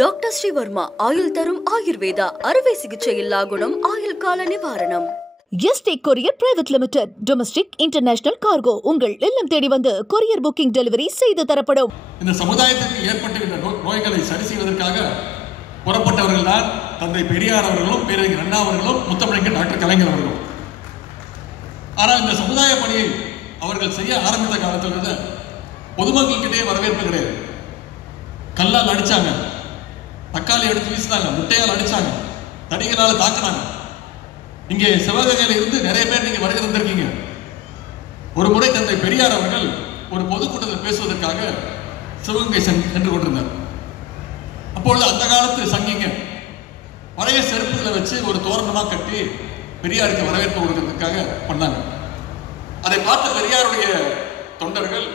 Doctor Sreevarma ஆயுள் தரும் ஆயுர்வேதா அறுவை சிகிச்சையில்லா குணம் ஆயுள் கால நிவாரணம். Yesterday courier private limited. Domestic international cargo உங்கள் இல்லம் தேடி வந்து கொரியர் புக்கிங் டெலிவரி செய்து தரப்படும். இந்த சமுதாயத்திற்கு ஏற்பட்டுள்ள நோய்களை சரி செய்வதற்காக புறப்பட்டவர்கள் தான் தந்தை பெரியார் அவர்களும் பேரறிஞர் அண்ணா அவர்களும் முத்தமிழறிஞர் டாக்டர் கலைஞர் அவர்களும். ஆனால் இந்த சமுதாய பணியை அவர்கள் செய்ய ஆரம்பித்த காலத்திலிருந்து பொதுமக்கள் வரவேற்பு கிடையாது. கல்லால் அடிச்சாங்க, தக்காளி எடுத்து வீசினாங்க, முட்டையால் அடிச்சாங்க, தடிகளால் தாக்குனாங்க. இங்கே சிவகங்கையில இருந்து நிறைய பேர் நீங்க வருகை தந்திருக்கீங்க. ஒரு முறை தந்தை பெரியார் அவர்கள் ஒரு பொதுக்கூட்டத்தில் பேசுவதற்காக சிவகங்கை சென்று கொண்டிருந்தார். அப்பொழுது அந்த காலத்து சங்கிங்க பழைய செருப்புகளை வச்சு ஒரு தோரணமா கட்டி பெரியாருக்கு வரவேற்பு கொடுக்கறதுக்காக பண்ணாங்க. அதை பார்த்த பெரியாருடைய தொண்டர்கள்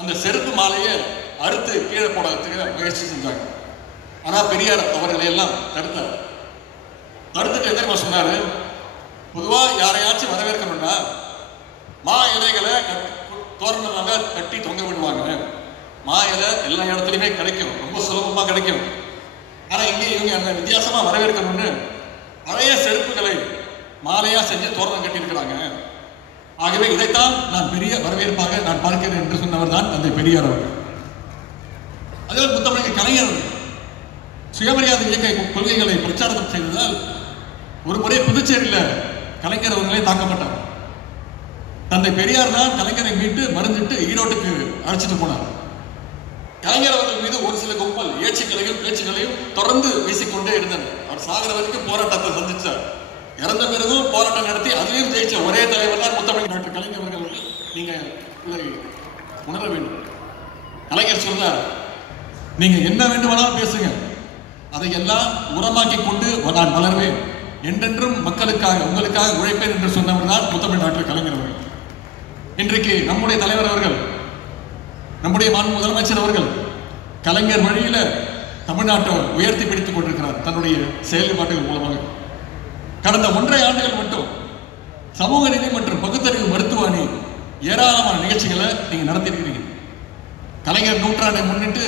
அந்த செருப்பு மாலையை அறுத்து கீழே போடுறதுக்கு முயற்சி செஞ்சாங்க. ஆனா பெரியார் அவர்களை எல்லாம் தடுத்தார். தடுத்துட்டு எதிர்மா சொன்னாரு, பொதுவா யாரையாச்சும் வரவேற்கணும்னா மா இலைகளை தோரணமாக கட்டி தொங்க விடுவாங்க. மா இலை எல்லா இடத்துலையுமே கிடைக்கும், ரொம்ப சுலபமா கிடைக்கும். ஆனா இங்கே இவங்க அந்த வித்தியாசமா வரவேற்கணும்னு பழைய செருப்புகளை மாலையா செஞ்சு தோரணம் கட்டியிருக்கிறாங்க. ஆகவே இதைத்தான் நான் பெரிய வரவேற்பாக நான் பார்க்கிறேன் என்று சொன்னவர் தான் தந்தை பெரியார் அவர்கள். அதே முத்தமிழ் கலைஞர் சுயமரியாதை இயக்க கொள்கைகளை பிரச்சாரம் செய்ததால் ஒரு முறை புதுச்சேரியில் கலைஞர் அவர்களே தாக்கப்பட்டார். தந்தை பெரியார் தான் கலைஞரை மீட்டு மருந்துட்டு ஈரோட்டுக்கு அழைச்சிட்டு போனார். கலைஞர் அவர்கள் மீது ஒரு சில கும்பல் ஏச்சுக்களையும் பேச்சுக்களையும் தொடர்ந்து வீசிக்கொண்டே இருந்தனர். அவர் சாகர வரைக்கும் போராட்டத்தை சந்திச்சார். இறந்த பிறகும் போராட்டம் நடத்தி அதிலையும் ஜெயிச்ச ஒரே தலைவர் தான் முத்தமிழ் டாக்டர் கலைஞர் அவர்கள். நீங்க இதை உணர வேண்டும். கலைஞர் சொல்றார், நீங்க என்ன வேண்டுமானாலும் பேசுங்க, அதையெல்லாம் உரமாக்கி கொண்டு நான் வளர்வேன், என்றென்றும் மக்களுக்காக உங்களுக்காக உழைப்பேன் என்று சொன்னவர் தான் முத்தமிழ் டாக்டர் கலைஞர் அவர்கள். இன்றைக்கு நம்முடைய தலைவர் அவர்கள், நம்முடைய மாண்பு முதலமைச்சர் அவர்கள் கலைஞர் வழியில தமிழ்நாட்டை உயர்த்தி பிடித்துக் கொண்டிருக்கிறார் தன்னுடைய செயல்பாடுகள் மூலமாக. கடந்த 1.5 ஆண்டுகள் மட்டும் சமூக நீதி மற்றும் பகுத்தறிவு மருத்துவ அணி ஏராளமான நிகழ்ச்சிகளை நீங்க நடத்திருக்கிறீங்க. கலைஞர் நூற்றாண்டை முன்னிட்டு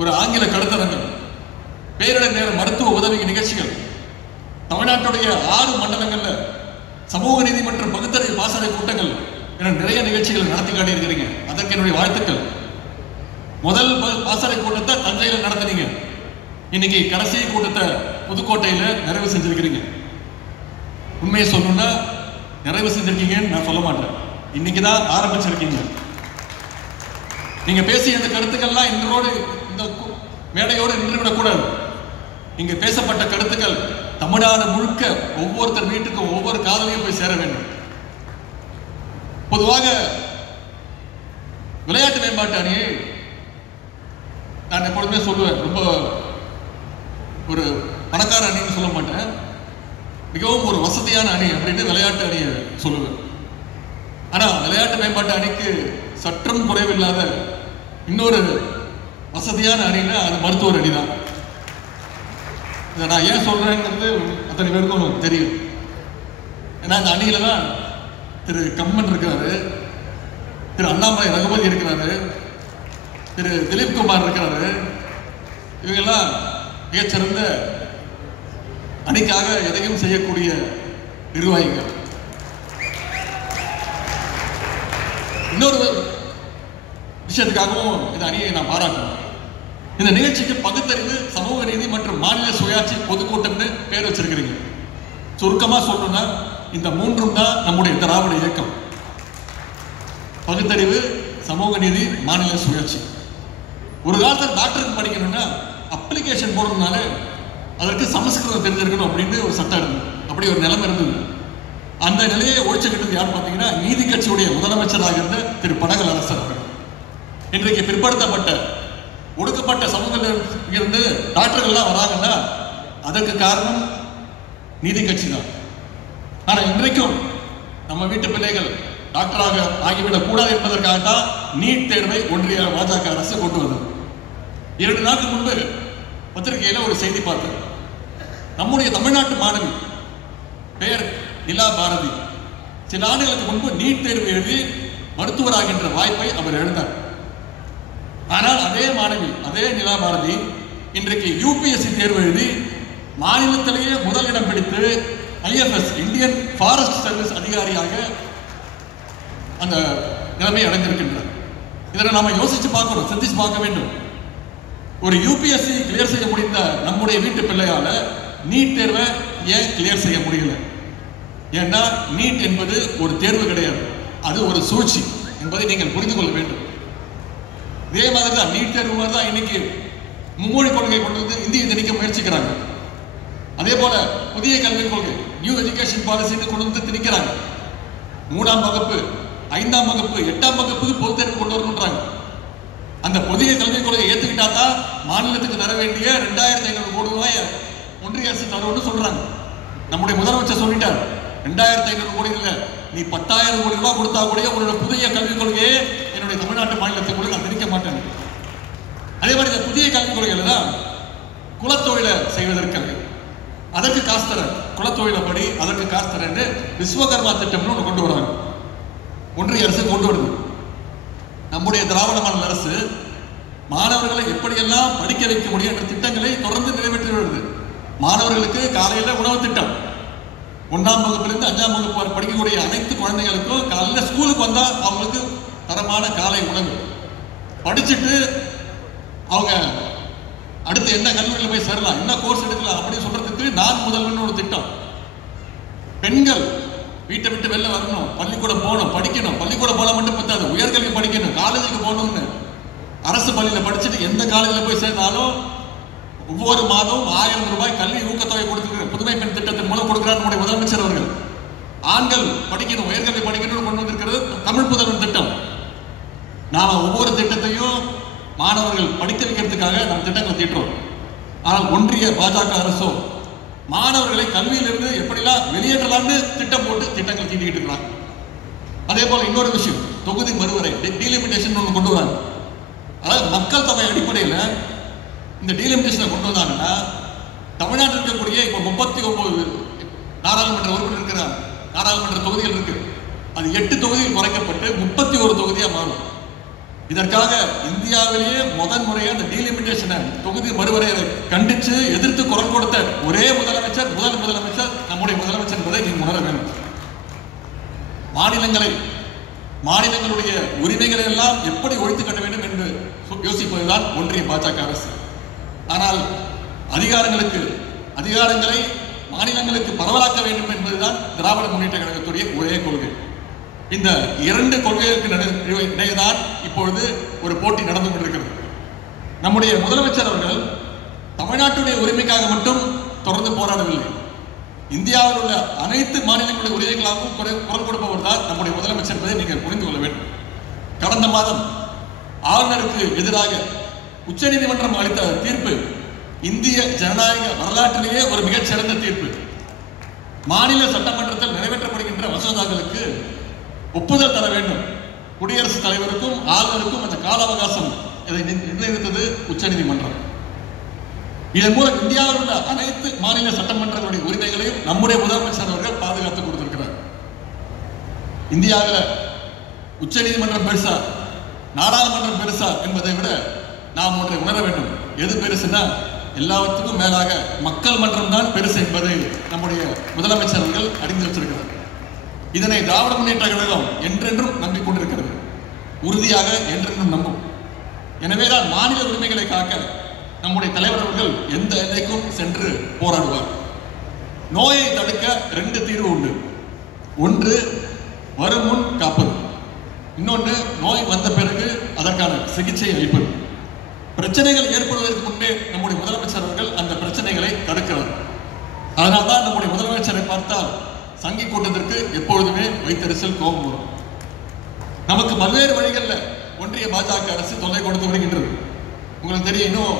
ஒரு ஆங்கில கருத்தரங்கம், பேரிடர் நேர மருத்துவ உதவி நிகழ்ச்சிகள், தமிழ்நாட்டுடைய 6 மண்டலங்கள்ல சமூக நீதி மற்றும் பகுத்தறிவு பாசறை கூட்டங்கள் என நிறைய நிகழ்ச்சிகள் நடத்தி காட்டியிருக்கிறீங்க. அதற்கு என்னுடைய வாழ்த்துக்கள். முதல் பாசறை கூட்டத்தை தஞ்சையில் நடத்தினீங்க. இன்னைக்கு கடைசி கூட்டத்தை புதுக்கோட்டையில நிறைவு செஞ்சிருக்கிறீங்க. உண்மையை சொல்லணும்னா நிறைவு செஞ்சிருக்கீங்கன்னு நான் சொல்ல மாட்டேன், இன்னைக்குதான் ஆரம்பிச்சிருக்கீங்க. நீங்க பேசிய இந்த கருத்துக்கள்லாம் இன்றோடு இந்த மேடையோடு நின்றுவிடக்கூடாது. இங்க பேசப்பட்ட கருத்துக்கள் தமிழ்நாடு முழுக்க ஒவ்வொருத்தர் வீட்டுக்கும் ஒவ்வொரு காதலையும் போய் சேர வேண்டும். பொதுவாக விளையாட்டு மேம்பாட்டு அணியை நான் எப்பொழுதுமே சொல்லுவேன், ரொம்ப ஒரு பணக்கார அணின்னு சொல்ல மாட்டேன், மிகவும் ஒரு வசதியான அணி அப்படின்னு விளையாட்டு அணியை சொல்லுவேன். ஆனா விளையாட்டு மேம்பாட்டு அணிக்கு சற்றும் குறைவில்லாத இன்னொரு வசதியான அணின்னா அது மருத்துவர் அணி தான். இதை நான் ஏன் சொல்றேங்கிறது அத்தனை பேருக்கும் தெரியும். ஏன்னா அந்த அணியில தான் திரு கம்மன் இருக்கிறாரு, திரு அண்ணாமலை ரகுபதி இருக்கிறாரு, திரு திலீப் குமார் இருக்கிறாரு. இவங்கெல்லாம் மிகச்சிறந்த அணிக்காக எதையும் செய்யக்கூடிய நிர்வாகிகள். இன்னொரு விஷயத்துக்காகவும் இந்த அணியை நான் பாராட்டணும். இந்த நிகழ்ச்சிக்கு பகுத்தறிவு, சமூக நீதி மற்றும் மாநில சுயாட்சி பொதுக்கூட்டம்னு பேர் வச்சிருக்கிறீங்க. சுருக்கமா சொல்லணும்னா இந்த 3ம் தான் நம்முடைய திராவிட இயக்கம். பகுத்தறிவு, சமூக நீதி, மாநில சுயாட்சி. ஒரு காலத்தில் டாக்டருக்கு படிக்கணும்னா அப்ளிகேஷன் போடணும்னால அதற்கு சமஸ்கிருதம் தெரிஞ்சிருக்கணும் அப்படின்னு ஒரு சட்டம் இருந்தது. அப்படி ஒரு நிலைமை இருந்தது. அந்த நிலையை ஒழிச்சுக்கிட்டது யார் பார்த்தீங்கன்னா நீதி கட்சியுடைய முதலமைச்சராக இருந்த திரு பனகல் அரசர் அவர்கள். இன்றைக்கு பிற்படுத்தப்பட்ட ஒடுக்கப்பட்ட சமூகத்தில் இருந்து டாக்டர்கள்லாம் வராங்கன்னா அதற்கு காரணம் நீதி கட்சி தான். ஆனா இன்றைக்கும் நம்ம வீட்டு பிள்ளைகள் டாக்டராக ஆகிவிடக் கூடாது என்பதற்காகத்தான் நீட் தேர்வை ஒன்றிய பாஜக அரசு கொண்டு வந்தது. 2 நாட்களுக்கு முன்பு பத்திரிகையில ஒரு செய்தி பார்த்தேன். நம்முடைய தமிழ்நாட்டு மாணவி பெயர் நிலா பாரதி சில ஆண்டுகளுக்கு முன்பு நீட் தேர்வு எழுதி மருத்துவராகின்ற வாய்ப்பை அவர் எழுந்தார். ஆனால் அதே மாணவி, அதே நிலா பாரதி இன்றைக்கு யூபிஎஸ்சி தேர்வு எழுதி மாநிலத்திலேயே முதலிடம் பிடித்து ஐஎஃப்எஸ் இந்தியன் ஃபாரஸ்ட் சர்வீஸ் அதிகாரியாக அந்த நிலைமை அடைந்திருக்கின்றார். இதனை நாம யோசிச்சு பார்க்கணும், சிந்திச்சு பார்க்க வேண்டும். ஒரு யூபிஎஸ்சி கிளியர் செய்ய முடிந்த நம்முடைய வீட்டு பிள்ளையால நீட் தேர்வை ஏன் கிளியர் செய்ய முடியல? ஏன்னா நீட் என்பது ஒரு தேர்வு கிடையாது, அது ஒரு சூழ்ச்சி என்பதை நீங்கள் புரிந்து கொள்ள வேண்டும். இதே மாதிரி தான் நீட் தேர்வு மாதிரி தான் இன்னைக்கு மும்மொழி கொள்கை கொண்டு வந்து இந்தியை திணிக்க முயற்சிக்கிறாங்க. அதே போல புதிய கல்விக் கொள்கை நியூ எஜுகேஷன் பாலிசின்னு கொண்டு வந்து திணிக்கிறாங்க. 3ஆம் வகுப்பு 5ஆம் வகுப்பு 8ஆம் வகுப்புக்கு பொதுத் தேர்வு கொண்டு வரணுன்றாங்க. அந்த புதிய கல்விக் கொள்கையை ஏற்றுக்கிட்டா தான் மாநிலத்துக்கு தர வேண்டிய 2500 கோடி ரூபாய் ஒன்றிய அரசு தரும்னு சொல்றாங்க. நம்முடைய முதலமைச்சர் சொல்லிட்டார், 2500 கோடி இல்லை, நீ 10,000 கோடி ரூபாய் கொடுத்தா கூட உங்களோட புதிய கல்விக் கொள்கையை என்னுடைய தமிழ்நாட்டு மாநிலத்துக்குள்ள நான் திணிக்க மாட்டேன். அதே மாதிரி இந்த புதிய கல்விக் கொள்கையில தான் குலத்தொழிலை செய்வதற்காக அதற்கு காசு தர, குலத்தொழிலை படி அதற்கு காசு தரேன்னு விஸ்வகர்மா திட்டம்னு ஒன்று கொண்டு வராங்க. ஒன்றிய அரசு கொண்டு வருது. நம்முடைய திராவிட மாநில அரசு மாணவர்களை எப்படியெல்லாம் படிக்க வைக்க முடியும் என்ற திட்டங்களை தொடர்ந்து நிறைவேற்றி வருது. மாணவர்களுக்கு காலையில உணவு திட்டம், 1ஆம் வகுப்பிலிருந்து 5ஆம் வகுப்பு வரை படிக்கக்கூடிய அனைத்து குழந்தைகளுக்கும் காலையில் ஸ்கூலுக்கு வந்தா அவங்களுக்கு தரமான காலை உணவு, படிச்சுட்டு அவங்க அடுத்து என்ன கல்லூரியில் போய் சேரலாம், என்ன கோர்ஸ் எடுக்கலாம் அப்படின்னு சொல்றதுக்கு நான் முதல்வன் ஒரு திட்டம். பெண்கள் வீட்டை விட்டு வெளில வரணும், பள்ளிக்கூடம் போகணும், படிக்கணும், பள்ளிக்கூடம் போல மட்டும் பத்தாது, உயர்கல்வி படிக்கணும், காலேஜுக்கு போகணும்னு அரசு பள்ளியில் படிச்சுட்டு எந்த காலேஜில் போய் சேர்ந்தாலும் ஒவ்வொரு மாதமும் 1000 ரூபாய் கல்வி ஊக்கத்தொகை கொடுத்துருக்க புதுமை பெண் திட்டத்தின் மூலம் கொடுக்கிறார் நம்முடைய முதலமைச்சர் அவர்கள். ஆண்கள் படிக்கணும், உயர்கல்வி படிக்கணும்னு கொண்டு வந்திருக்கிறது தமிழ் புதல்வன் திட்டம். நாம ஒவ்வொரு திட்டத்தையும் மாணவர்கள் படிக்க வைக்கிறதுக்காக நாம் திட்டங்களை தீட்டுறோம். ஆனால் ஒன்றிய பாஜக அரசோ மாணவர்களை கல்வியிலிருந்து எப்படிலாம் வெளியேற்றலாம்னு திட்டம் போட்டு திட்டங்களை தீட்டிக்கிட்டு இருக்கிறாங்க. அதே போல இன்னொரு விஷயம், தொகுதி மறுவரை டீலிமிட்டேஷன் ஒன்று கொண்டு வராங்க. அதாவது மக்கள் தொகை அடிப்படையில் இந்த டீலிமிட்டேஷனை கொண்டு வந்தாங்கன்னா தமிழ்நாட்டில் இருக்கக்கூடிய இப்போ 39 நாடாளுமன்ற உறுப்பினர் இருக்கிறாங்க, நாடாளுமன்ற தொகுதிகள் இருக்கு, அது 8 தொகுதிகள் குறைக்கப்பட்டு 31 தொகுதியாக மாறும். இதற்காக இந்தியாவிலேயே முதன் முறையாக அந்த டீலிமிட்டேஷனை தொகுதி மறுவரையை கண்டித்து எதிர்த்து குரல் கொடுத்த ஒரே முதலமைச்சர் முதலமைச்சர் நம்முடைய முதலமைச்சர் என்பதை நீங்கள் உணர வேண்டும். மாநிலங்களுடைய உரிமைகளை எல்லாம் எப்படி ஒழித்து கட்ட வேண்டும் என்று யோசிப்பதுதான் ஒன்றிய பாஜக அரசு. ஆனால் அதிகாரங்களை மாநிலங்களுக்கு பரவலாக்க வேண்டும் என்பதுதான் திராவிட முன்னேற்ற கழகத்துடைய ஒரே கொள்கை. இந்த 2 கொள்கைகளுக்கு இடையேதான் இப்பொழுது ஒரு போட்டி நடந்து கொண்டிருக்கிறது. நம்முடைய முதலமைச்சர் அவர்கள் தமிழ்நாட்டுடைய உரிமைக்காக மட்டும் தொடர்ந்து போராடவில்லை, இந்தியாவில் உள்ள அனைத்து மாநிலங்களுடைய உரிமைகளாகவும் குரல் கொடுப்பவர் தான் நம்முடைய முதலமைச்சர் என்பதை நீங்கள் புரிந்து கொள்ள வேண்டும். கடந்த மாதம் ஆளுநருக்கு எதிராக உச்சநீதிமன்றம் அளித்த தீர்ப்பு இந்திய ஜனநாயக வரலாற்றிலேயே ஒரு மிகச்சிறந்த தீர்ப்பு. மாநில சட்டமன்றத்தில் நிறைவேற்றப்படுகின்ற மசோதாக்களுக்கு ஒப்புதல் தர வேண்டும், குடியரசுத் தலைவருக்கும் ஆளுநருக்கும் அந்த கால அவகாசம் இதை நிர்ணயித்தது உச்சநீதிமன்றம். இதன் மூலம் இந்தியாவில் உள்ள அனைத்து மாநில சட்டமன்றங்களுடைய உரிமைகளையும் நம்முடைய முதலமைச்சர் அவர்கள் பாதுகாத்து கொடுத்திருக்கிறார். இந்தியாவில் உச்சநீதிமன்றம் பெருசா நாடாளுமன்றம் பெருசா என்பதை விட நாம் ஒன்றை உணர வேண்டும். எது பெருசுன்னா எல்லாத்துக்கும் மேலாக மக்கள் மன்றம் தான் பெருசு என்பதை நம்முடைய முதலமைச்சர் அவர்கள் அறிந்து வச்சிருக்கிறார். இதனை திராவிட முன்னேற்ற கழகம் என்றென்றும் நம்பிக்கொண்டிருக்கிறது, உறுதியாக என்றென்றும் நம்பும். எனவேதான் மாநில உரிமைகளை காக்க நம்முடைய தலைவர் அவர்கள் எந்த எல்லைக்கும் சென்று போராடுவார். நோயை தடுக்க 2 தீர்வு உண்டு. ஒன்று வரும் முன் காப்பது, இன்னொன்று நோய் வந்த பிறகு அதற்கான சிகிச்சை அளிப்பது. பிரச்சனைகள் ஏற்படுவதற்கு முன்பே நம்முடைய முதலமைச்சர் அவர்கள் அந்த பிரச்சனைகளை தடுக்கிறார். அதனால்தான் நம்முடைய முதலமைச்சரை பார்த்தால் சங்கி கூட்டத்திற்கு எப்பொழுதுமே வைத்தறிச்சல் கோபம் வரும். நமக்கு பல்வேறு வழிகளில் ஒன்றிய பாஜக அரசு தொல்லை கொடுத்து வருகின்றது. உங்களுக்கு தெரியும், இன்னும்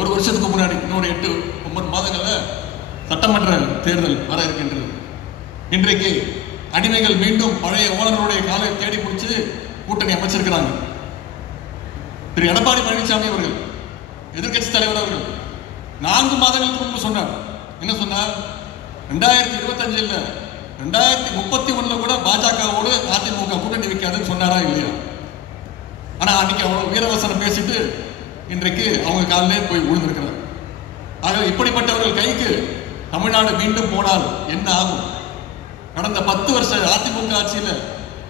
1 வருஷத்துக்கு முன்னாடி இன்னொரு 8-9 மாதங்களில் சட்டமன்ற தேர்தல் வர இருக்கின்றது. இன்றைக்கு அடிமைகள் மீண்டும் பழைய ஓனருடைய காலை தேடி பிடிச்சு கூட்டணி அமைச்சிருக்கிறாங்க. திரு எடப்பாடி பழனிசாமி அவர்கள், எதிர்கட்சி தலைவர் அவர்கள் 4 மாதங்களுக்கு முன்பு சொன்னார். என்ன சொன்னார்? 2025 2031 கூட பாஜகவோடு அதிமுக கூட்டணி வைக்காதுன்னு சொன்னாரா இல்லையா? ஆனா அன்னைக்கு அவ்வளவு வீரவசனம் பேசிட்டு இன்றைக்கு அவங்க காலிலே போய் விழுந்திருக்கிறார். இப்படிப்பட்டவர்கள் கைக்கு தமிழ்நாடு மீண்டும் போனால் என்ன ஆகும்? கடந்த 10 வருஷ அதிமுக ஆட்சியில்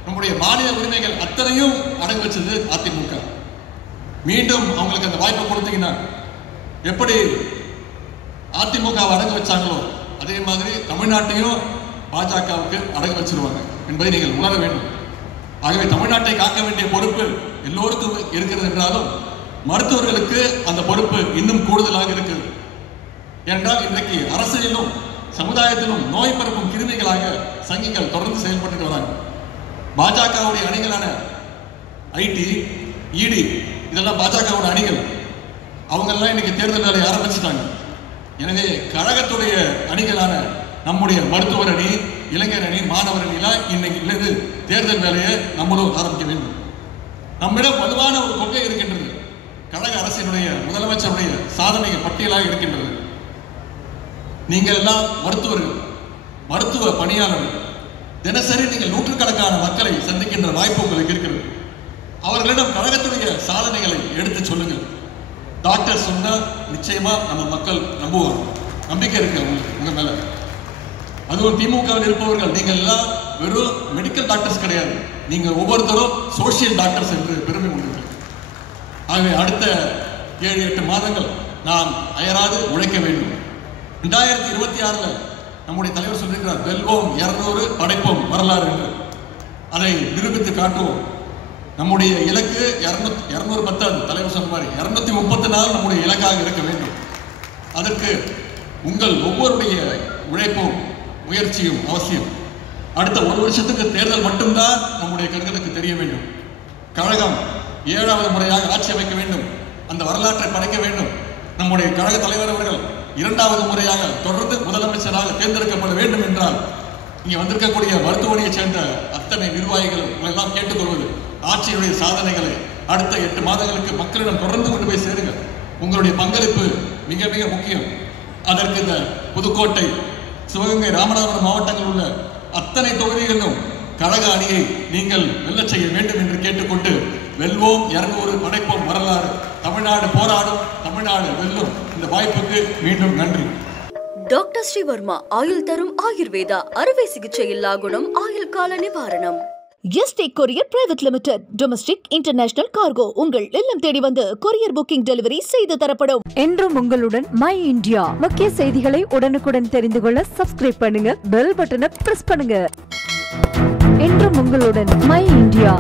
நம்முடைய மாநில உரிமைகள் அத்தனையும் அடகு வச்சது அதிமுக. மீண்டும் அவங்களுக்கு அந்த வாய்ப்பை கொடுத்தீங்கன்னா எப்படி அதிமுக அடகு வச்சாங்களோ அதே மாதிரி தமிழ்நாட்டையும் பாஜகவுக்கு அடகு வச்சிருவாங்க என்பதை நீங்கள் உணர வேண்டும். ஆகவே தமிழ்நாட்டை காக்க வேண்டிய பொறுப்பு எல்லோருக்கும் இருக்கிறது என்றாலும் மருத்துவர்களுக்கு அந்த பொறுப்பு இன்னும் கூடுதலாக இருக்கிறது. ஏனென்றால் இன்றைக்கு அரசியலிலும் சமுதாயத்திலும் நோய் பரப்பும் கிருமிகளாக சங்கிகள் தொடர்ந்து செயல்பட்டு வராங்க. பாஜகவுடைய அணிகளான ஐடி, இடி இதெல்லாம் பாஜகவோட அணிகள். அவங்கெல்லாம் இன்னைக்கு தேர்தல் வேலையை ஆரம்பிச்சுட்டாங்க. எனவே கழகத்துடைய அணிகளான நம்முடைய மருத்துவர் அணி, இளைஞர் அணி, மாணவர் அணிலாம் இன்னைக்கு இல்லது தேர்தல் வேலையை நம்மளும் ஆரம்பிக்க வேண்டும். நம்மிடம் வலுவான ஒரு கொள்கை இருக்கின்றது. கழக அரசினுடைய முதலமைச்சருடைய சாதனைகள் பட்டியலாக இருக்கின்றது. நீங்கள் எல்லாம் மருத்துவர்கள், மருத்துவ பணியாளர்கள். தினசரி நீங்கள் நூற்றுக்கணக்கான மக்களை சந்திக்கின்ற வாய்ப்பு உங்களுக்கு இருக்கிறது. அவர்களிடம் கழகத்துடைய சாதனைகளை எடுத்து சொல்லுங்கள். டாக்டர் சொன்னா நிச்சயமா நம்ம மக்கள் நம்புவாங்க. நம்பிக்கை இருக்கு அவங்களுக்கு உங்க மேல. அதுவும் திமுகவில் இருப்பவர்கள் நீங்கள் எல்லாம் வெறும் மெடிக்கல் டாக்டர்ஸ் கிடையாது. நீங்கள் ஒவ்வொருத்தரும் சோசியல் டாக்டர்ஸ் என்று பெருமை கொண்டிருக்கிறது. ஆகவே அடுத்த 7-8 மாதங்கள் நாம் அயராது உழைக்க வேண்டும். 2026 நம்முடைய தலைவர் சொல்லியிருக்கிறார், வெல்வோம் 200 படைப்போம் வரலாறு என்று. அதை நிரூபித்து காட்டுவோம். நம்முடைய இலக்கு 200 பத்தாது. தலைவர் சொன்ன மாதிரி 234 நம்முடைய இலக்காக இருக்க வேண்டும். அதற்கு உங்கள் ஒவ்வொருடைய உழைப்பும் முயற்சியும் அவசியம். அடுத்த 1 வருஷத்துக்கு தேர்தல் மட்டும்தான் நம்முடைய கண்களுக்கு தெரிய வேண்டும். கழகம் 7வது முறையாக ஆட்சி அமைக்க வேண்டும். அந்த வரலாற்றை படைக்க வேண்டும். நம்முடைய கழக தலைவர் அவர்கள் 2வது முறையாக தொடர்ந்து முதலமைச்சராக தேர்ந்தெடுக்கப்பட வேண்டும் என்றால் இங்கே வந்திருக்கக்கூடிய மருத்துவமனையை சேர்ந்த அத்தனை நிர்வாகிகள் எல்லாம் கேட்டுக்கொள்வது, ஆட்சியுடைய சாதனைகளை அடுத்த 8 மாதங்களுக்கு மக்களிடம் தொடர்ந்து கொண்டு போய் சேருங்க. உங்களுடைய பங்களிப்பு மிக மிக முக்கியம். அதற்கு இந்த புதுக்கோட்டை, சிவகங்கை, ராமநாதபுரம் மாவட்டங்களில் உள்ள அத்தனை தொகுதிகளிலும் கழக அணியை நீங்கள் வெல்ல செய்ய வேண்டும் என்று கேட்டுக்கொண்டு, வெல்வோம் 200 படைப்போம் வரலாறு. தமிழ்நாடு போராடும், தமிழ்நாடு வெல்லும். இந்த வாய்ப்புக்கு மீண்டும் நன்றி. டாக்டர் ஸ்ரீவர்மா ஆயுள் தரும் ஆயுர்வேதா அறுவை சிகிச்சை இல்லா குணம், ஆயுள் கால நிவாரணம். Yesterday courier private limited, domestic international cargo உங்கள் இல்லம் தேடி வந்து கொரியர் புக்கிங் டெலிவரி செய்து தரப்படும். என்றும் உங்களுடன் மை இந்தியா. முக்கிய செய்திகளை உடனுக்குடன் தெரிந்து கொள்ள சப்ஸ்கிரைப் பண்ணுங்க, பெல் பட்டனை பிரஸ் பண்ணுங்க. என்றும் உங்களுடன் மை இந்தியா.